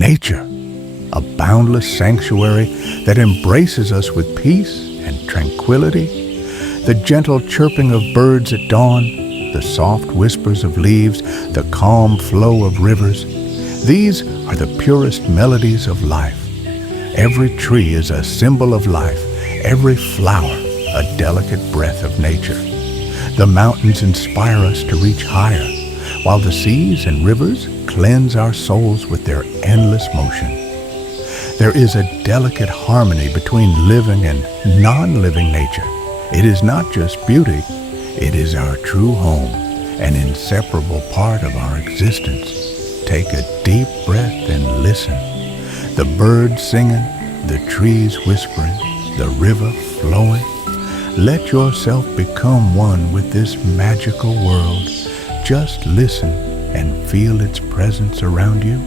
nature, a boundless sanctuary that embraces us with peace and tranquility. The gentle chirping of birds at dawn, the soft whispers of leaves, the calm flow of rivers. These are the purest melodies of life. Every tree is a symbol of life, every flower a delicate breath of nature. The mountains inspire us to reach higher, while the seas and rivers cleanse our souls with their endless motion. There is a delicate harmony between living and non-living nature. It is not just beauty, it is our true home, an inseparable part of our existence. Take a deep breath and listen. The birds singing, the trees whispering, the river flowing. Let yourself become one with this magical world. Just listen and feel its presence around you.